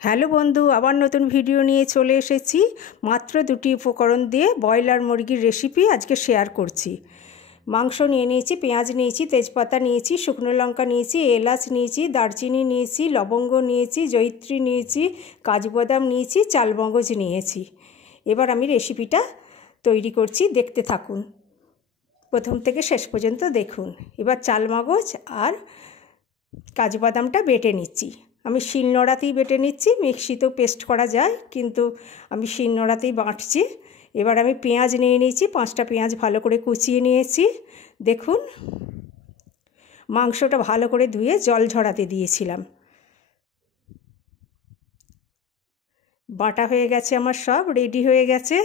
Hello বন্ধু, আবার নতুন ভিডিও নিয়ে চলে এসেছি। মাত্র দুটি উপকরণ দিয়ে ব্রয়লার মুরগির রেসিপি আজকে শেয়ার করছি। মাংস নিয়ে নিয়েছি, পেঁয়াজ নিয়েছি, তেজপাতা নিয়েছি, শুকনো লঙ্কা নিয়েছি, এলাচ নিয়েছি, দারচিনি নিয়েছি, লবঙ্গ নিয়েছি, জয়িত্রী নিয়েছি, কাজু বাদাম নিয়েছি, চালমগজ নিয়েছি। এবার আমি রেসিপিটা তৈরি করছি, দেখতে থাকুন, প্রথম থেকে শেষ পর্যন্ত দেখুন। এবার চালমগজ আর কাজু বাদামটা বেটে নিচ্ছি। আমি শিলনোড়াতেই বেটে নিচ্ছি, মিক্সিতেও পেস্ট করা যায়, কিন্তু আমি শিলনোড়াতেই বাটছি। এবার আমি পেঁয়াজ নিয়ে নিয়েছি, 5টা পেঁয়াজ ভালো করে কুচিয়ে নিয়েছি। দেখুন, মাংসটা ভালো করে ধুয়ে জল ঝরাতে দিয়েছিলাম। বাটা হয়ে গেছে, আমার সব রেডি হয়ে গেছে।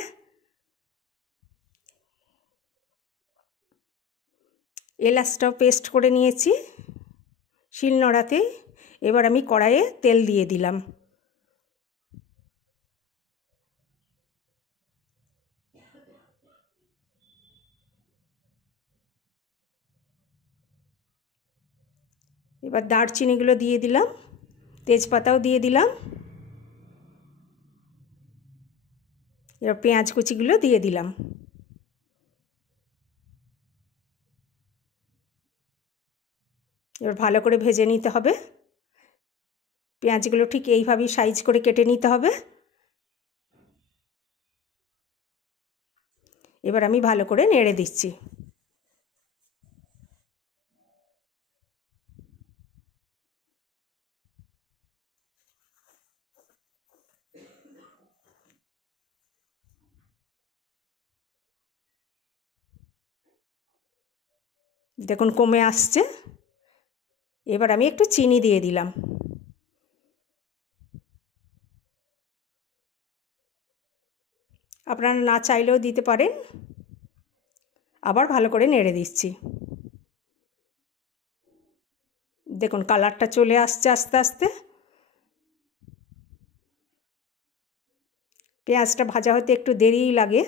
এলাচটাও পেস্ট করে নিয়েছি শিলনোড়াতে। এবার আমি কড়াইয়ে তেল দিয়ে দিলাম। এবার দারচিনিগুলো দিয়ে দিলাম, তেজপাতাও দিয়ে দিলাম। এবার পেঁয়াজ কুচিগুলো দিয়ে দিলাম। এবার ভালো করে ভেজে নিতে হবে। পেঁয়াজগুলো ঠিক এইভাবেই সাইজ করে কেটে নিতে হবে। এবার আমি ভালো করে নেড়ে দিচ্ছি। দেখুন কমে আসছে। এবার আমি একটু চিনি দিয়ে দিলাম। আপনারা না চাইলেও দিতে পারেন। আবার ভালো করে নেড়ে দিচ্ছি। দেখুন কালারটা চলে আসছে আস্তে আস্তে। পেঁয়াজটা ভাজা হতে একটু দেরিই লাগে।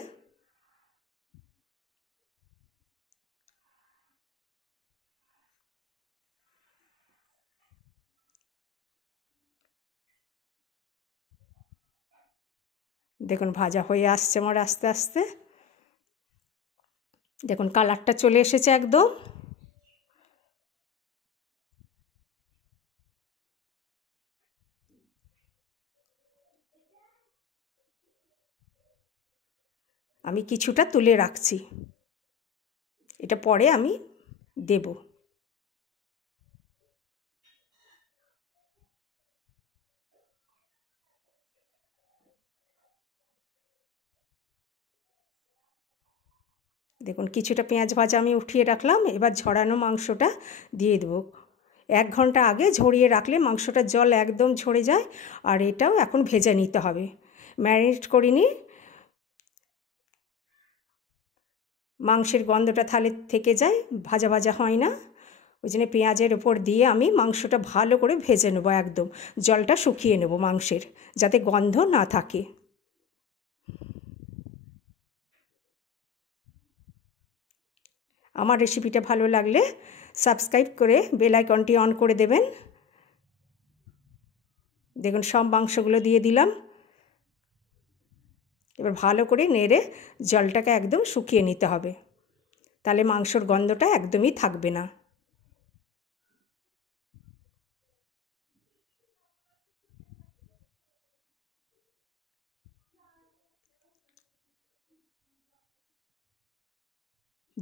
দেখুন ভাজা হয়ে আসছে আমার আস্তে আস্তে। দেখুন কালারটা চলে এসেছে একদম। আমি কিছুটা তুলে রাখছি, এটা পরে আমি দেব। দেখুন কিছুটা পেঁয়াজ ভাজা আমি উঠিয়ে রাখলাম। এবার ঝরানো মাংসটা দিয়ে দেবো। 1 ঘন্টা আগে ঝরিয়ে রাখলে মাংসটার জল একদম ঝরে যায়। আর এটাও এখন ভেজে নিতে হবে, ম্যারিনেট করিনি। মাংসের গন্ধটা তাহলে থেকে যায়, ভাজা ভাজা হয় না। ওই জন্য পেঁয়াজের ওপর দিয়ে আমি মাংসটা ভালো করে ভেজে নেবো, একদম জলটা শুকিয়ে নেব মাংসের, যাতে গন্ধ না থাকে। আমার রেসিপিটা ভালো লাগলে সাবস্ক্রাইব করে বেল আইকনটি অন করে দেবেন। দেখুন সব মাংসগুলো দিয়ে দিলাম। এবার ভালো করে নেড়ে জলটাকে একদম শুকিয়ে নিতে হবে, তাহলে মাংসর গন্ধটা একদমই থাকবে না।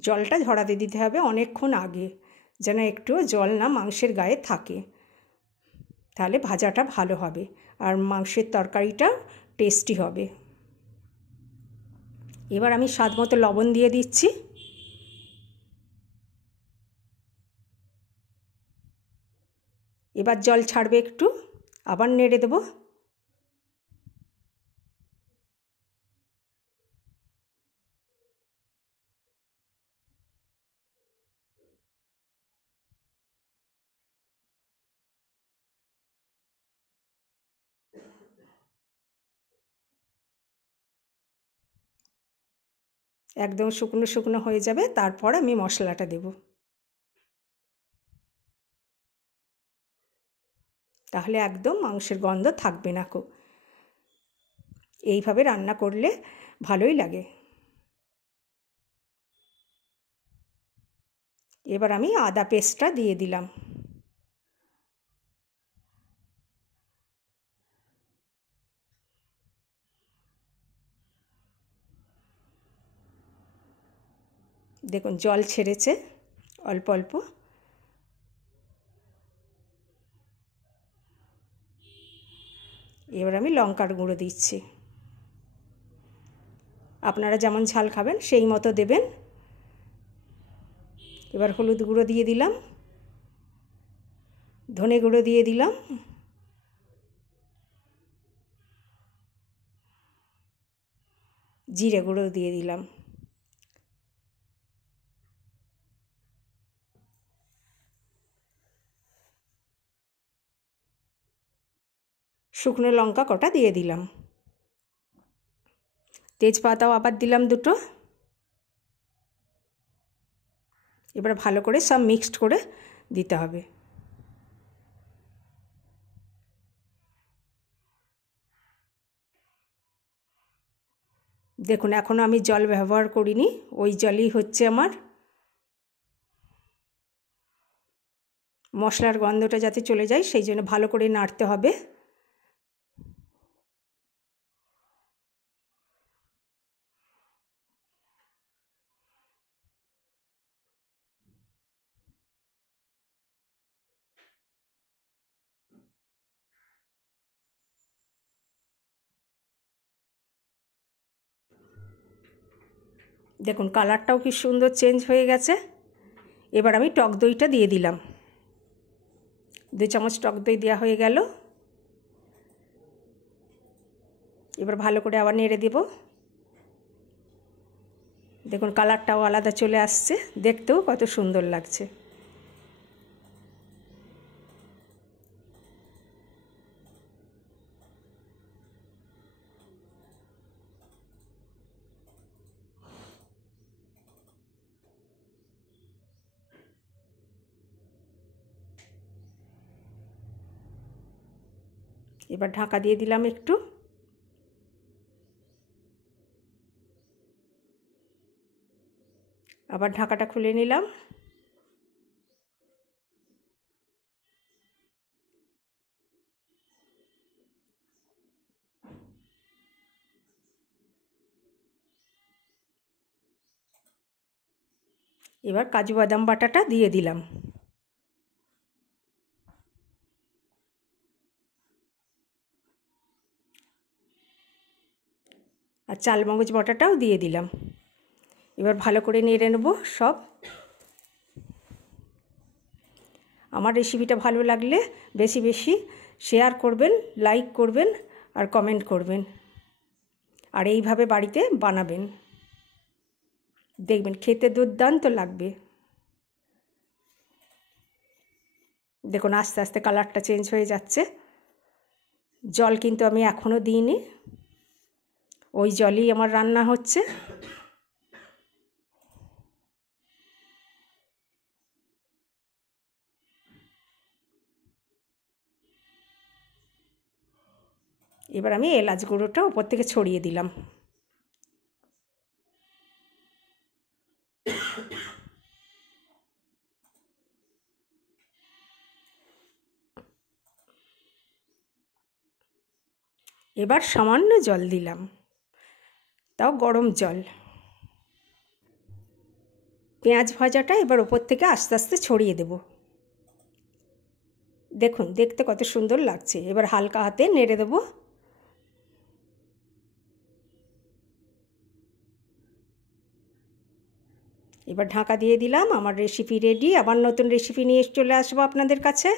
জলটা ঝরাতে দিতে হবে অনেকক্ষণ আগে, যেন একটুও জল না মাংসের গায়ে থাকে, তাহলে ভাজাটা ভালো হবে আর মাংসের তরকারিটা টেস্টি হবে। এবার আমি স্বাদ মতো লবণ দিয়ে দিচ্ছি। এবার জল ছাড়বে একটু, আবার নেড়ে দেবো। একদম শুকনো শুকনো হয়ে যাবে, তারপর আমি মশলাটা দেব। তাহলে একদম মাংসের গন্ধ থাকবে না। এইভাবে রান্না করলে ভালোই লাগে। এবার আমি আদা পেস্টটা দিয়ে দিলাম। দেখুন জল ছেড়েছে অল্প অল্প। এবার আমি লঙ্কার গুঁড়ো দিচ্ছি। আপনারা যেমন ঝাল খাবেন সেই মতো দেবেন। এবার হলুদ গুঁড়ো দিয়ে দিলাম, ধনে গুঁড়ো দিয়ে দিলাম, জিরে গুঁড়ো দিয়ে দিলাম, শুকনো লঙ্কা কটা দিয়ে দিলাম, তেজপাতাও আবার দিলাম 2টো। এবার ভালো করে সব মিক্সড করে দিতে হবে। দেখুন এখনও আমি জল ব্যবহার করিনি, ওই জলই হচ্ছে আমার। মশলার গন্ধটা যাতে চলে যায় সেই জন্য ভালো করে নাড়তে হবে। দেখুন কালারটাও কি সুন্দর চেঞ্জ হয়ে গেছে। এবার আমি টক দইটা দিয়ে দিলাম। 2 চামচ টক দই দেওয়া হয়ে গেল। এবার ভালো করে আবার নেড়ে দেব। দেখুন কালারটাও আলাদা চলে আসছে, দেখতেও কত সুন্দর লাগছে। এবার ঢাকা দিয়ে দিলাম একটু। আবার ঢাকাটা খুলে নিলাম। এবার কাজু বাদাম বাটাটা দিয়ে দিলাম। আর চালমগজ বাটাটাও দিয়ে দিলাম। এবার ভালো করে নেড়ে নেব সব। আমার রেসিপিটা ভালো লাগলে বেশি বেশি শেয়ার করবেন, লাইক করবেন আর কমেন্ট করবেন। আর এইভাবে বাড়িতে বানাবেন, দেখবেন খেতে দুর্দান্ত লাগবে। দেখুন আস্তে আস্তে কালারটা চেঞ্জ হয়ে যাচ্ছে। জল কিন্তু আমি এখনও দিইনি, ওই জলই আমার রান্না হচ্ছে। এবার আমি এলাচ গুঁড়োটা উপর থেকে ছড়িয়ে দিলাম। এবার সামান্য জল দিলাম, তাও গরম জল। পেঁয়াজ ভাজাটা এবার ওপর থেকে আস্তে আস্তে ছড়িয়ে দেব। দেখুন দেখতে কত সুন্দর লাগছে। এবার হালকা হাতে নেড়ে দেব। এবার ঢাকা দিয়ে দিলাম। আমার রেসিপি রেডি। আবার নতুন রেসিপি নিয়ে চলে আসবো আপনাদের কাছে।